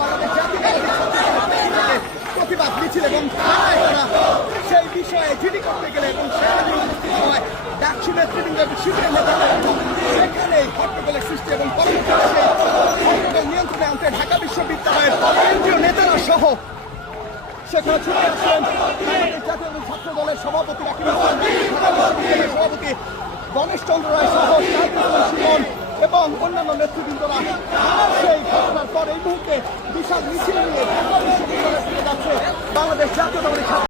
বাংলাদেশ জাতীয়তাবাদী ছাত্রদলের প্রতিবাদ মিছিল এবং সেই বিষয়ে জিডি করতে গেলে এবং সেখানে উপস্থিত হয় ডাকসু নেতৃবৃন্দ এবং শিবিরের নেতারা সেখানে হট্টগোলের সৃষ্টি এবং পরবর্তীতে সেই হট্টগোল নিয়ন্ত্রণে আনতে ঢাকা বিশ্ববিদ্যালয়ের কেন্দ্রীয় নেতারা সহ সেখানে ছুটে আসেন বাংলাদেশ জাতীয়তাবাদী ছাত্র দলের সভাপতি রাকিব হাসান, ঢাকা বিশ্ববিদ্যালয়ের সভাপতি গণেশ চন্দ্র রায় সহ সুমন এবং অন্যান্য নেতৃবৃন্দরা সেই ঘটনার পর এই মুহূর্তে বিশাল মিছিল নিয়ে ঢাকা বিশ্ববিদ্যালয়ে ফিরে যাচ্ছে বাংলাদেশ জাতীয়তাবাদী ছাত্র